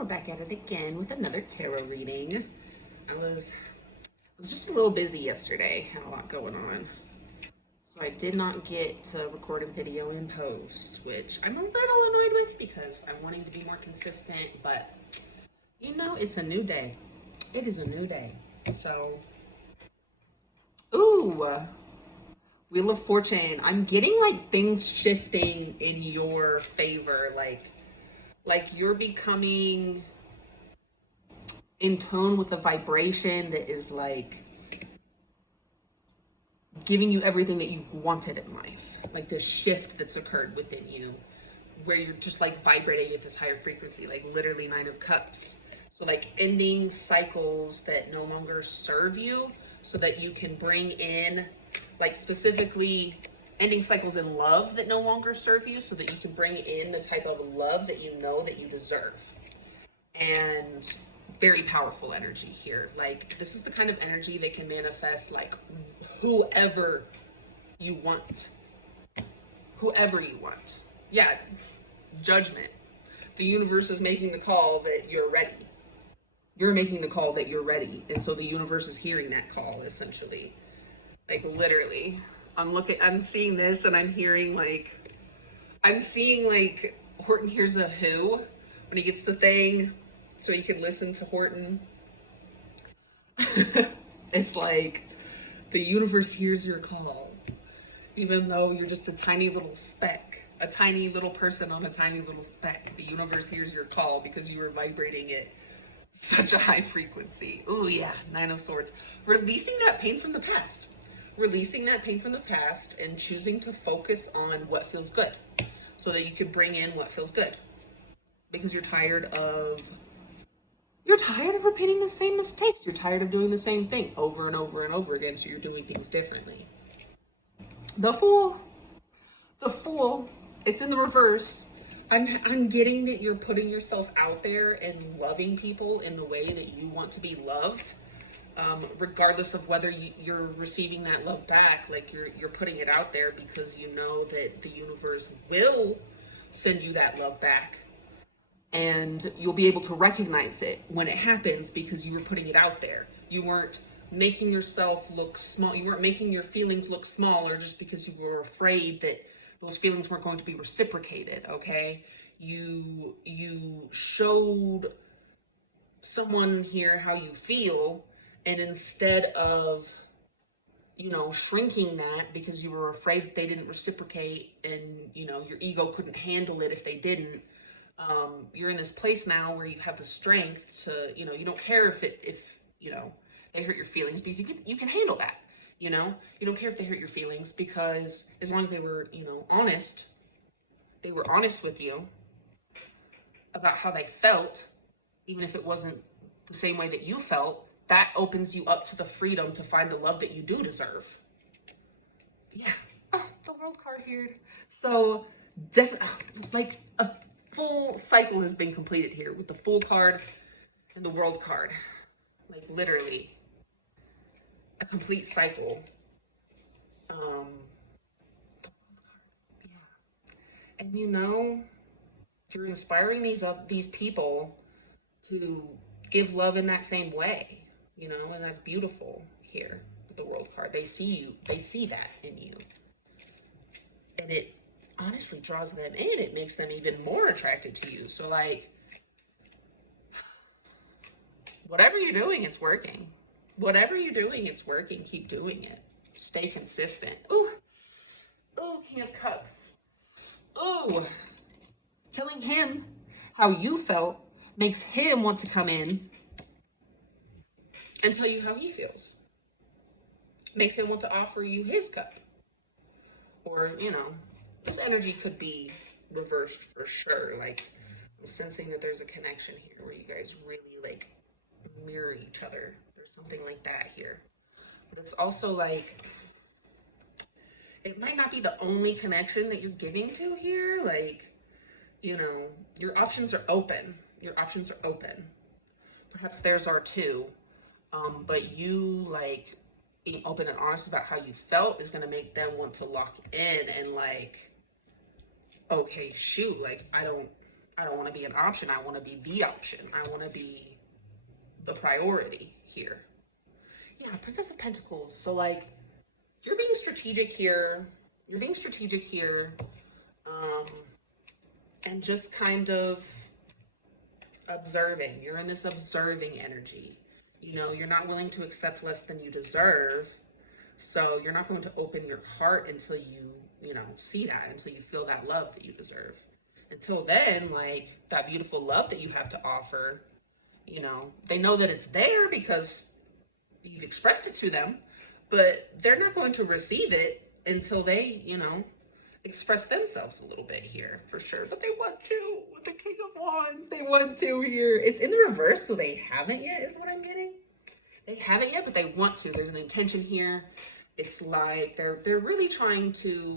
we're back at it again with another tarot reading. I was just a little busy yesterday, had a lot going on. So I did not get to record a video and post, which I'm a little annoyed with because I'm wanting to be more consistent, but you know, it's a new day. It is a new day. So, ooh, Wheel of Fortune. I'm getting like things shifting in your favor, like you're becoming in tone with a vibration that is like giving you everything that you've wanted in life. Like this shift that's occurred within you where you're just like vibrating at this higher frequency, like literally Nine of Cups. So like ending cycles that no longer serve you so that you can bring in, like specifically ending cycles in love that no longer serve you so that you can bring in the type of love that you know that you deserve. And very powerful energy here. Like this is the kind of energy that can manifest like whoever you want. Whoever you want. Yeah, judgment. The universe is making the call that you're ready. You're making the call that you're ready. And so the universe is hearing that call essentially. Like literally. I'm seeing this and I'm seeing like Horton hears a who when he gets the thing so you can listen to Horton. It's like the universe hears your call, even though you're just a tiny little speck, a tiny little person on a tiny little speck. The universe hears your call because you are vibrating at such a high frequency. Oh yeah, Nine of Swords. Releasing that pain from the past. Releasing that pain from the past and choosing to focus on what feels good so that you can bring in what feels good. Because you're tired of repeating the same mistakes. You're tired of doing the same thing over and over and over again, so you're doing things differently. The Fool, it's in the reverse. I'm getting that you're putting yourself out there and loving people in the way that you want to be loved. Regardless of whether you're receiving that love back, like you're putting it out there because you know that the universe will send you that love back. And you'll be able to recognize it when it happens because you were putting it out there. You weren't making yourself look small. You weren't making your feelings look smaller just because you were afraid that those feelings weren't going to be reciprocated, okay? You showed someone here how you feel, and instead of, shrinking that because you were afraid that they didn't reciprocate and, your ego couldn't handle it if they didn't, you're in this place now where you have the strength to, you don't care if they hurt your feelings because you can handle that, you don't care if they hurt your feelings because as long as they were, honest, they were honest with you about how they felt, even if it wasn't the same way that you felt, that opens you up to the freedom to find the love that you do deserve. Yeah. Oh, the World card here. So like a full cycle has been completed here with the Fool card and the World card. Like literally a complete cycle. And you're inspiring these people to give love in that same way, and that's beautiful here with the World card. They see you, they see that in you. And it honestly draws them in. It makes them even more attracted to you. So like, whatever you're doing, it's working. Whatever you're doing, it's working. Keep doing it. Stay consistent. Ooh, King of Cups. Ooh, telling him how you felt makes him want to come in and tell you how he feels. Makes him want to offer you his cup. Or, this energy could be reversed for sure. Like, I'm sensing that there's a connection here where you guys really, like, mirror each other. There's something like that here. But it's also, like, it might not be the only connection that you're giving to here. Like, your options are open. Your options are open. Perhaps theirs are too. But you, like, being open and honest about how you felt is going to make them want to lock in and like, okay, shoot, like, I don't I don't want to be an option. I want to be the option. I want to be the priority here. Yeah, Princess of Pentacles. So like, you're being strategic here. You're being strategic here. Um, and just kind of observing. You're in this observing energy. You know, you're not willing to accept less than you deserve. So you're not going to open your heart until you know, see that, until you feel that love that you deserve. Until then, like, that beautiful love that you have to offer, you know, they know that it's there because you've expressed it to them, but they're not going to receive it until they, you know, express themselves a little bit here, for sure. But they want to, with the King of Wands, they want to here. It's in the reverse, so they haven't yet, is what I'm getting. They haven't yet, but they want to. There's an intention here. It's like they're really trying to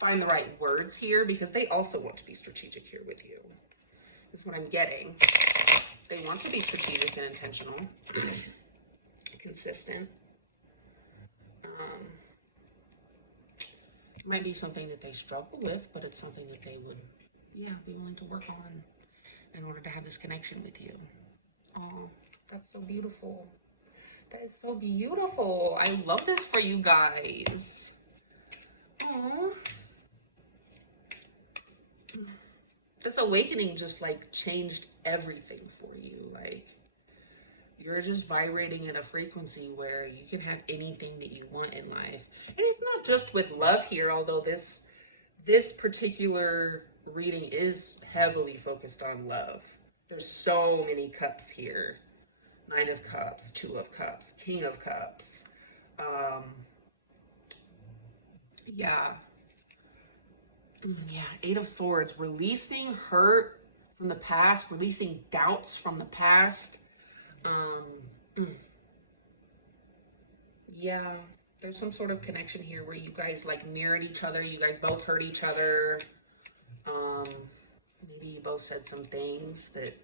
find the right words here because they also want to be strategic here with you, is what I'm getting. They want to be strategic and intentional, consistent. It might be something that they struggle with, but it's something that they would, yeah, be willing to work on in order to have this connection with you. Oh, that's so beautiful. That is so beautiful. I love this for you guys. Aww. This awakening just like changed everything for you. Like, you're just vibrating at a frequency where you can have anything that you want in life. And it's not just with love here, although this particular reading is heavily focused on love. There's so many cups here. 9 of Cups, 2 of Cups, King of Cups. Yeah. Yeah, 8 of Swords. Releasing hurt from the past, releasing doubts from the past. Yeah, there's some sort of connection here where you guys like mirrored each other. You guys both hurt each other. Maybe you both said some things that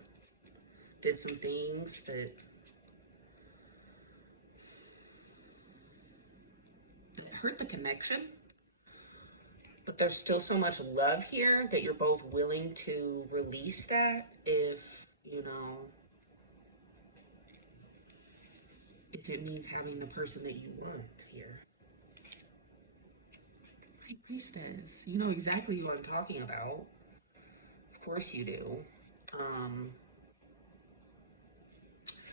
did some things that hurt the connection. But there's still so much love here that you're both willing to release that if, you know, if it means having the person that you want here. High Priestess, you know exactly what I'm talking about. Of course you do.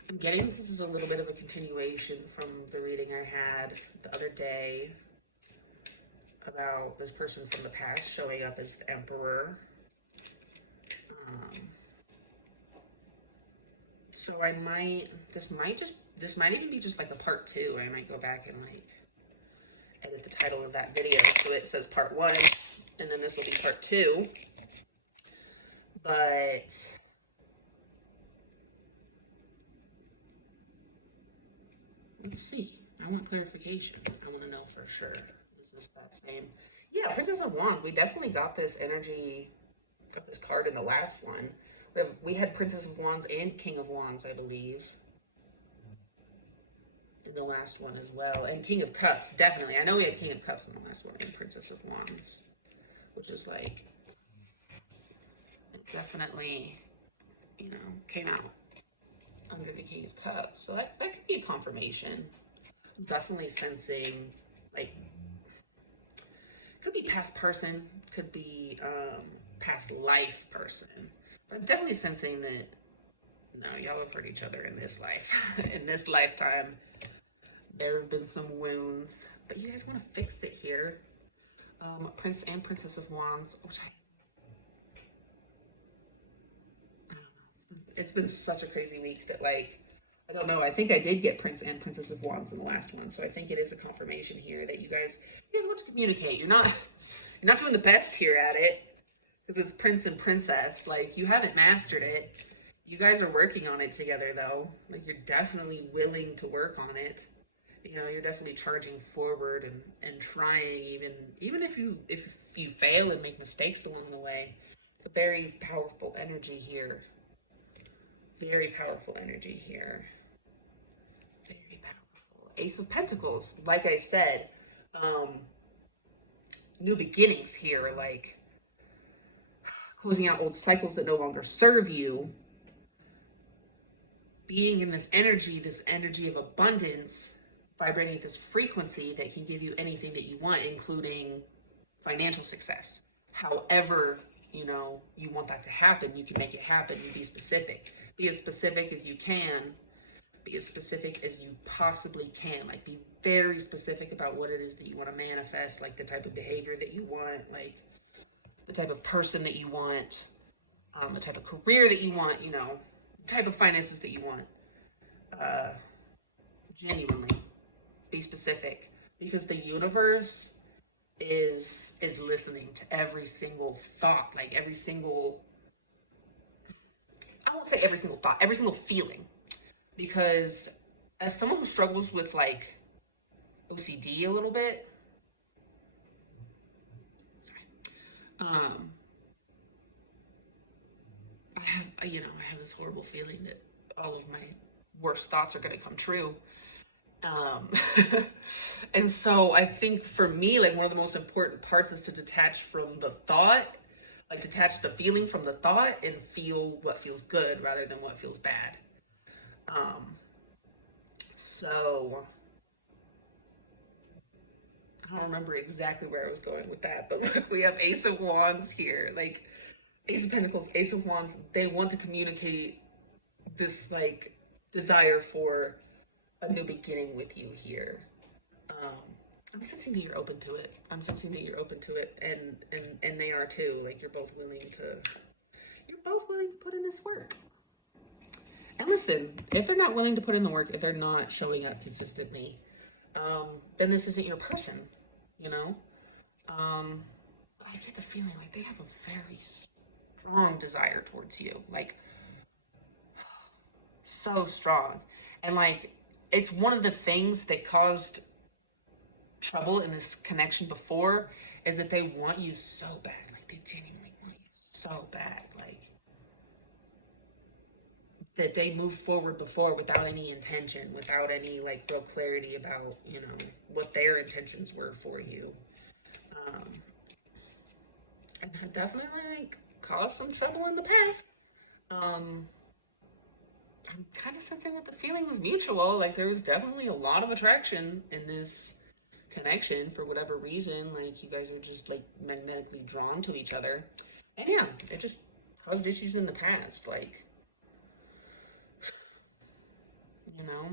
I'm getting this is a little bit of a continuation from the reading I had the other day about this person from the past showing up as the Emperor. So this might even be just like a part 2. I might go back and like edit the title of that video so it says part 1, and then this will be part 2. But let's see. I want clarification. I want to know for sure. Is this that same? Yeah, Princess of Wands. We definitely got this energy, got this card in the last one. We had Princess of Wands and King of Wands, I believe, in the last one as well. And King of Cups, definitely. I know we had King of Cups in the last one and Princess of Wands, which is like, it definitely, you know, came out under the King of Cups. So that could be a confirmation. Definitely sensing, like, could be past person, could be past life person. But I'm definitely sensing that, no, y'all have hurt each other in this life. In this lifetime, there have been some wounds. But you guys want to fix it here. Prince and Princess of Wands, which I don't know. It's been such a crazy week that, like, I don't know. I think I did get Prince and Princess of Wands in the last one, so I think it is a confirmation here that you guys want to communicate. You're not doing the best here at it because it's Prince and Princess. Like, you haven't mastered it. You guys are working on it together, though. Like, you're definitely willing to work on it. You know, you're definitely charging forward and trying, even if you fail and make mistakes along the way. It's a very powerful energy here. Very powerful energy here. Very powerful. Ace of Pentacles, like I said, new beginnings here, like closing out old cycles that no longer serve you, being in this energy of abundance, vibrating at this frequency that can give you anything that you want, including financial success. However, you want that to happen, you can make it happen. You be specific. Be as specific as you can. Be as specific as you possibly can. Like, be very specific about what it is that you want to manifest, like the type of behavior that you want, like the type of person that you want, the type of career that you want, the type of finances that you want. Genuinely, be specific, because the universe is listening to every single thought, like every single, I won't say every single thought, every single feeling, because as someone who struggles with like OCD a little bit, I have this horrible feeling that all of my worst thoughts are going to come true. Um, and so I think for me, like, one of the most important parts is to detach from the thought, like detach the feeling from the thought and feel what feels good rather than what feels bad. Um, so I don't remember exactly where I was going with that, but look, we have Ace of Wands here. Like, Ace of Pentacles, Ace of Wands, they want to communicate this like desire for a new beginning with you here. Um, I'm sensing that you're open to it. I'm sensing that you're open to it, and they are too. Like, you're both willing to put in this work. And listen, if they're not willing to put in the work, if they're not showing up consistently, then this isn't your person, you know? Um, I get the feeling like they have a very strong desire towards you. Like, so strong. And like, it's one of the things that caused trouble in this connection before, is that they want you so bad. Like, they genuinely want you so bad. Like, that they moved forward before without any intention, without any like real clarity about, what their intentions were for you. Um, and that definitely like caused some trouble in the past. Um, I'm kind of sensing that the feeling was mutual. Like, there was definitely a lot of attraction in this connection for whatever reason. Like, you guys are just like magnetically drawn to each other. And yeah, it just caused issues in the past. Like, you know,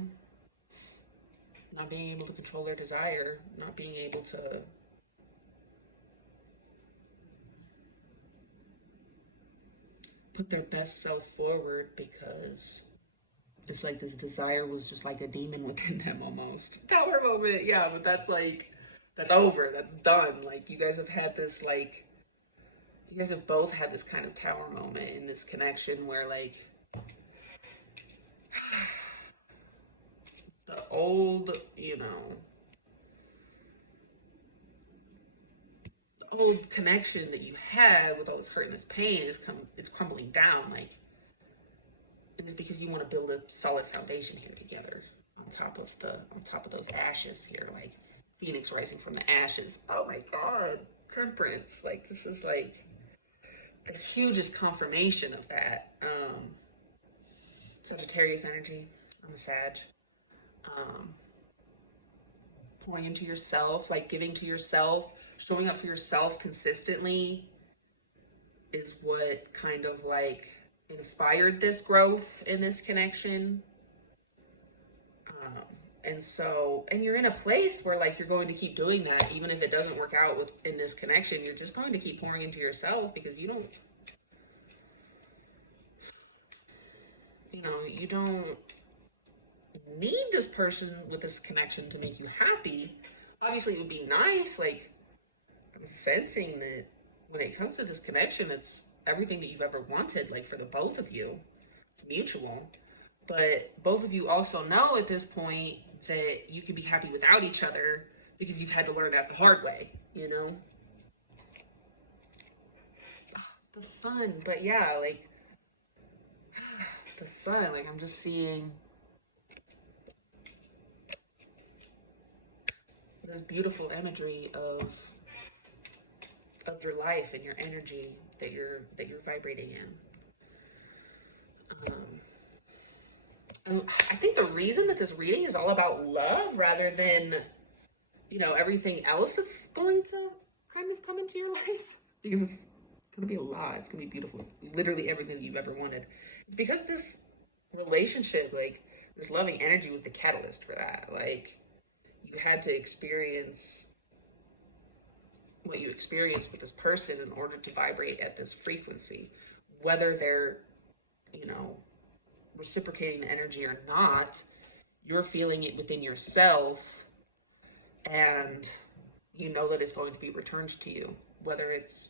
not being able to control their desire, not being able to put their best self forward, because it's like this desire was just like a demon within them almost. Tower moment, yeah, but that's over, that's done. Like, you guys have both had this kind of tower moment in this connection where like the old, the old connection that you had with all this hurt and this pain it's crumbling down. Like, it was because you want to build a solid foundation here together on top of those ashes here, like Phoenix rising from the ashes. Oh my god, Temperance. Like, this is like the hugest confirmation of that. Sagittarius energy. I'm a Sag. Um, Pouring into yourself, like giving to yourself, showing up for yourself consistently is what kind of like inspired this growth in this connection. Um, and you're in a place where like you're going to keep doing that, even if it doesn't work out in this connection. You're just going to keep pouring into yourself, because you don't need this person with this connection to make you happy. Obviously, it would be nice. Like, I'm sensing that when it comes to this connection, it's everything that you've ever wanted, like for the both of you. It's mutual. But both of you also know at this point that you can be happy without each other, because you've had to learn that the hard way, you know? The sun, but yeah, like, the sun, like, I'm just seeing this beautiful imagery of of your life and your energy that you're vibrating in. And I think the reason that this reading is all about love rather than, everything else that's going to kind of come into your life, because it's going to be a lot. It's going to be beautiful. Literally everything you've ever wanted. It's because this relationship, like this loving energy, was the catalyst for that. Like, you had to experience what you experienced with this person in order to vibrate at this frequency, whether they're, you know, reciprocating the energy or not. You're feeling it within yourself, and you know that it's going to be returned to you, whether it's,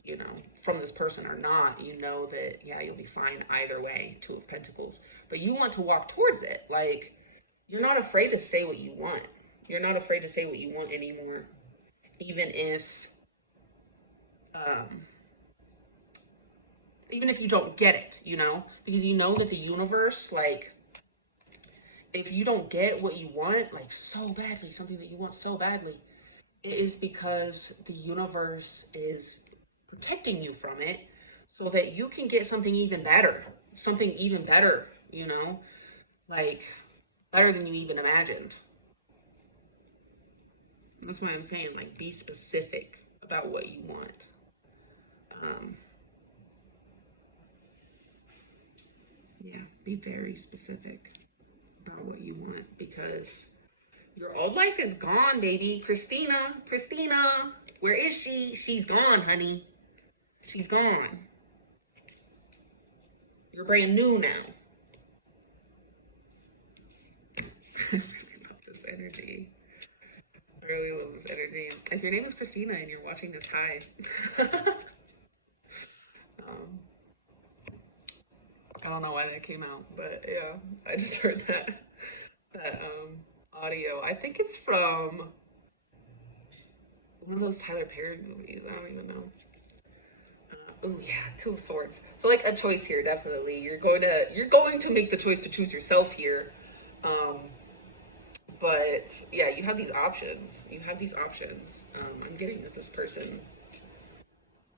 from this person or not. You know that, yeah, you'll be fine either way. Two of Pentacles. But you want to walk towards it. Like, you're not afraid to say what you want. You're not afraid to say what you want anymore, even if you don't get it, because you know that the universe, like, if you don't get what you want, like, so badly, something that you want so badly, it is because the universe is protecting you from it so that you can get something even better, like better than you even imagined. That's why I'm saying, like, be specific about what you want. Yeah, be very specific about what you want, because your old life is gone, baby. Christina, where is she? She's gone, honey. She's gone. You're brand new now. I really love this energy. I really love this energy. If your name is Christina and you're watching this, hi. I don't know why that came out, but yeah, I just heard that audio. I think it's from one of those Tyler Perry movies. I don't even know. Oh yeah, Two of Swords. So, like, a choice here, definitely. You're going to make the choice to choose yourself here. But yeah, you have these options. I'm getting that this person,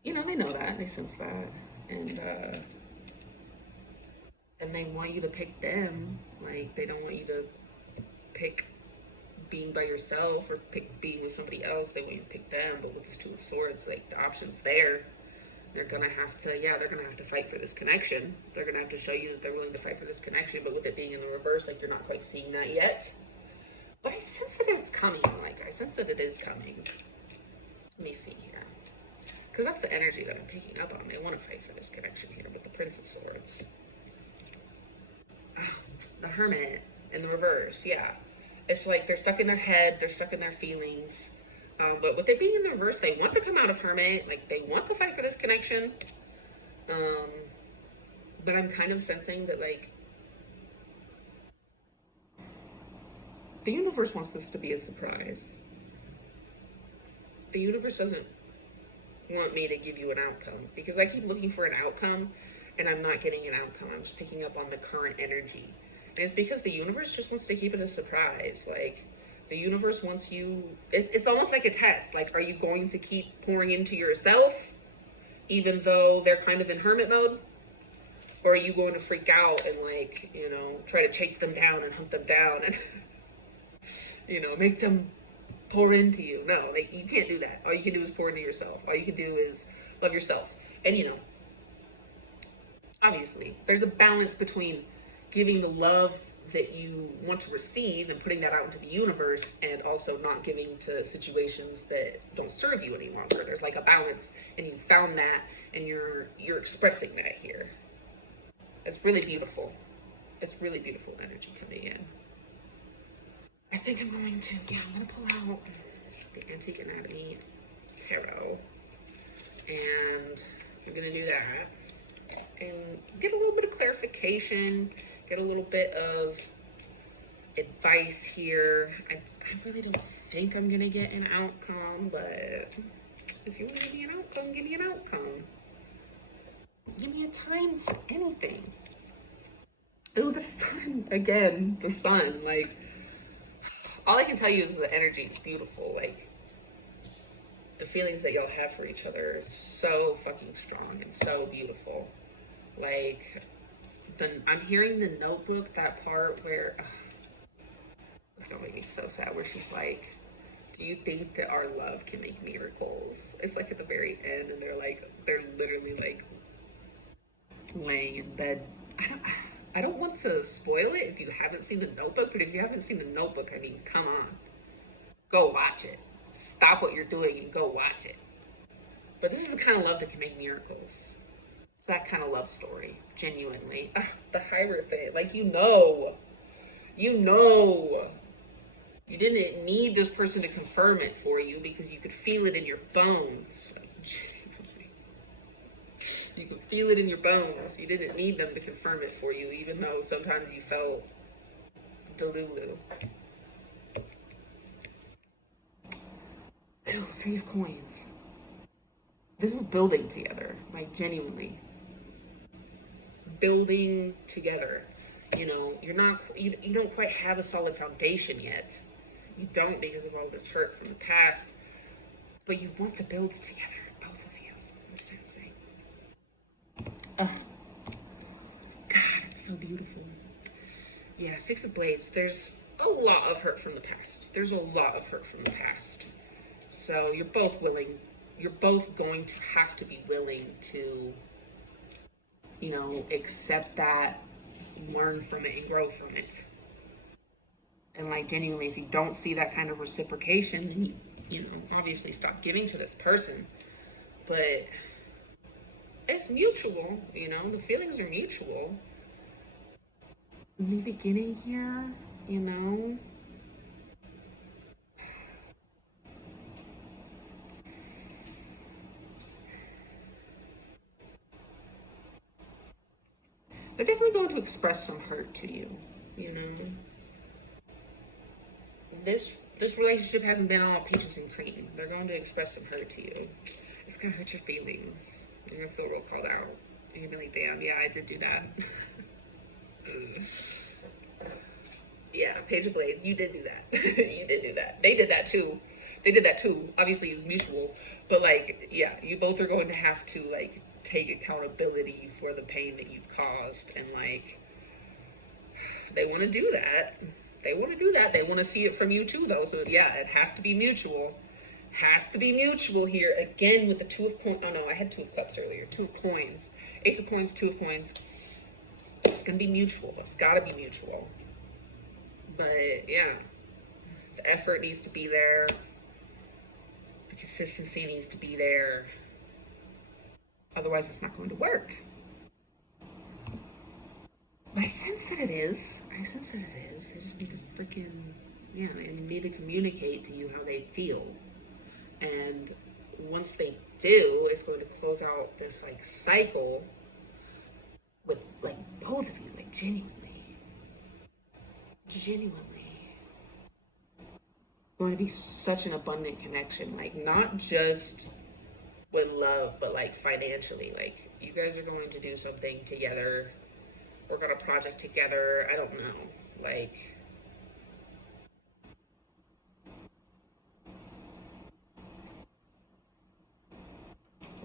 they know that, they sense that, and they want you to pick them. Like, they don't want you to pick being by yourself or pick being with somebody else. They want you to pick them. But with this Two of Swords, like, the option's there. They're gonna have to fight for this connection. They're gonna have to show you that they're willing to fight for this connection. But with it being in the reverse, like, you're not quite seeing that yet. But I sense that it's coming. I sense that it is coming. Let me see here. Because that's the energy that I'm picking up on. They want to fight for this connection here with the Prince of Swords. The Hermit in the reverse, yeah. It's like they're stuck in their head. They're stuck in their feelings. But with it being in the reverse, they want to come out of Hermit. Like, they want to fight for this connection. But I'm kind of sensing that, like, the universe wants this to be a surprise. The universe doesn't want me to give you an outcome, because I keep looking for an outcome and I'm not getting an outcome. I'm just picking up on the current energy. And it's because the universe just wants to keep it a surprise. Like, the universe wants you, it's almost like a test. Like, are you going to keep pouring into yourself even though they're kind of in hermit mode? Or are you going to freak out and, like, try to chase them down and hunt them down and make them pour into you? No, like, you can't do that. All you can do is pour into yourself. All you can do is love yourself. And, obviously, there's a balance between giving the love that you want to receive and putting that out into the universe, and also not giving to situations that don't serve you any longer. There's, like, a balance, and you found that, and you're expressing that here. It's really beautiful. It's really beautiful energy coming in. I think I'm going to pull out the Antique Anatomy Tarot, and I'm going to do that and get a little bit of clarification, get a little bit of advice here. I really don't think I'm going to get an outcome, but if you want to give me an outcome, give me an outcome. Give me a time for anything. Oh, the sun. Again, the sun. Like, all I can tell you is the energy is beautiful. Like, the feelings that y'all have for each other are so fucking strong and so beautiful. Like, I'm hearing the Notebook, that part where, it's gonna make me so sad, where she's like, do you think that our love can make miracles? It's like at the very end, and they're literally like laying in bed. I don't want to spoil it if you haven't seen the Notebook, but if you haven't seen the Notebook, I mean, come on, go watch it. Stop what you're doing and go watch it. But this is the kind of love that can make miracles. It's that kind of love story, genuinely. The Hierophant, like, you know, you didn't need this person to confirm it for you because you could feel it in your bones. Like, genuinely. You could feel it in your bones. You didn't need them to confirm it for you, even though sometimes you felt delulu. Oh, 3 of Coins. This is building together, like, genuinely. Building together. You know, you don't quite have a solid foundation yet. You don't, because of all this hurt from the past. But you want to build together, both of you. That's what I'm saying. God, it's so beautiful. Yeah, 6 of Blades. There's a lot of hurt from the past. So you're both going to have to be willing to, you know, accept that, learn from it, and grow from it. And, like, genuinely, if you don't see that kind of reciprocation, then you know, obviously stop giving to this person. But it's mutual, you know, the feelings are mutual. In the beginning here, you know, they're definitely going to express some hurt to you, you know. This relationship hasn't been all peaches and cream. They're going to express some hurt to you. It's gonna hurt your feelings. You're gonna feel real called out. You're gonna be like, damn, yeah, I did do that. Yeah, Page of Blades, you did do that. You did do that. They did that too. Obviously, it was mutual. But, like, yeah, you both are going to have to, like, take accountability for the pain that you've caused. And, like, they want to do that. They want to see it from you too, though. So, yeah, it has to be mutual. Here. Again, with the 2 of Coins. Oh, no, I had 2 of Cups earlier. 2 of Coins. Ace of Coins, 2 of Coins. It's going to be mutual. It's got to be mutual. But, yeah, the effort needs to be there. The consistency needs to be there. Otherwise, it's not going to work. But I sense that it is. They just need to freaking, yeah, they need to communicate to you how they feel. And once they do, it's going to close out this, like, cycle with, like, both of you, like, genuinely. Going to be such an abundant connection, like, not just with love, but, like, financially. Like, you guys are going to do something together, work on a project together. I don't know, like,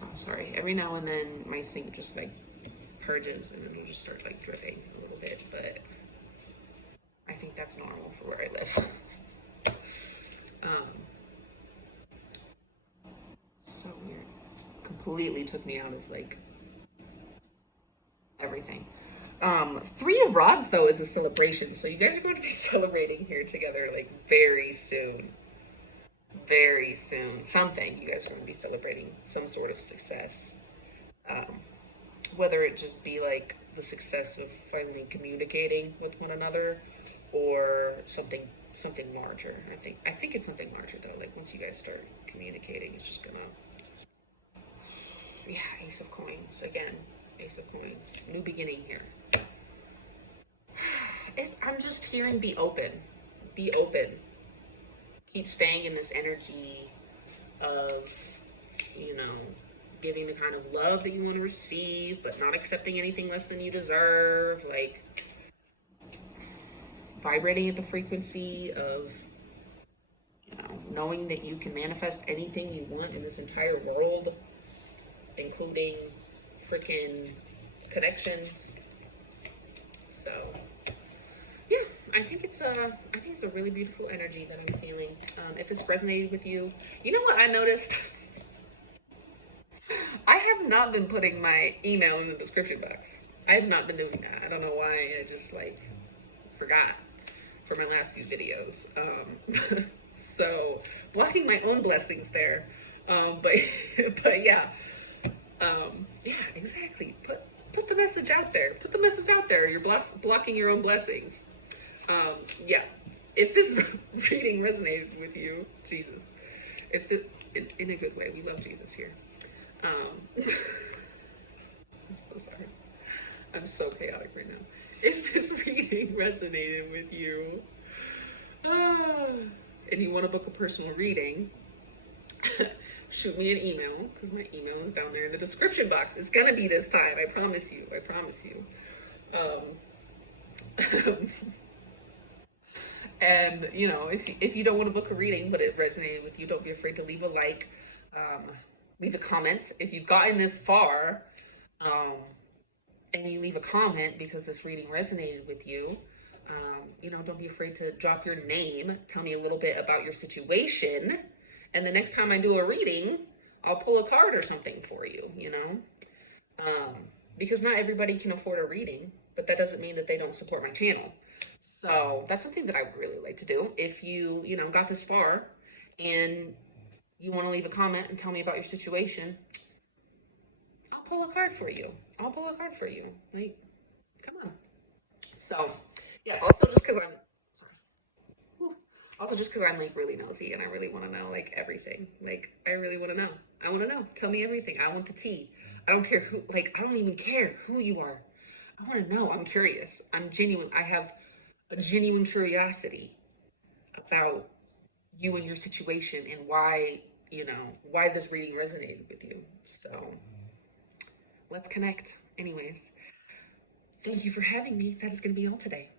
oh, sorry, every now and then my sink just, like, purges and it'll just start, like, dripping a little bit, but I think that's normal for where I live. So weird. Completely took me out of, like, everything. 3 of Rods, though, is a celebration. So you guys are going to be celebrating here together, like, very soon. Something. You guys are going to be celebrating some sort of success. Whether it just be, like, the success of finally communicating with one another, or something larger. I think it's something larger, though. Like, once you guys start communicating, it's just gonna, yeah, Ace of Coins again. Ace of Coins, new beginning here. I'm just hearing be open. Keep staying in this energy of, you know, giving the kind of love that you want to receive, but not accepting anything less than you deserve. Like, vibrating at the frequency of Knowing that you can manifest anything you want in this entire world, including freaking connections. So yeah, I think it's a really beautiful energy that I'm feeling. If this resonated with you, you know what I noticed? I have not been putting my email in the description box. I have not been doing that. I don't know why. I just like forgot for my last few videos. So blocking my own blessings there. But but yeah, yeah, exactly. Put the message out there. Put the message out there. You're blocking your own blessings. Yeah. If this reading resonated with you, Jesus, if it in a good way, we love Jesus here. I'm so sorry. I'm so chaotic right now. If this reading resonated with you, and you want to book a personal reading, shoot me an email, because my email is down there in the description box. It's gonna be this time, I promise you. I promise you. And you know, if you don't want to book a reading, but it resonated with you, don't be afraid to leave a like, leave a comment. If you've gotten this far, and you leave a comment because this reading resonated with you, you know, don't be afraid to drop your name. Tell me a little bit about your situation. And the next time I do a reading, I'll pull a card or something for you, you know? Because not everybody can afford a reading, but that doesn't mean that they don't support my channel. So that's something that I would really like to do. If you, you know, got this far and you want to leave a comment and tell me about your situation, I'll pull a card for you. I'll pull a card for you. Like, come on. So, yeah, also just because I'm, sorry. Whew. Also just because I'm like really nosy and I really want to know like everything. Like, I really want to know. I want to know. Tell me everything. I want the tea. I don't care who, like, I don't even care who you are. I want to know. I'm curious. I'm genuine. I have a genuine curiosity about you and your situation and why, you know, why this reading resonated with you. So let's connect. Anyways, thank you for having me. That is going to be all today.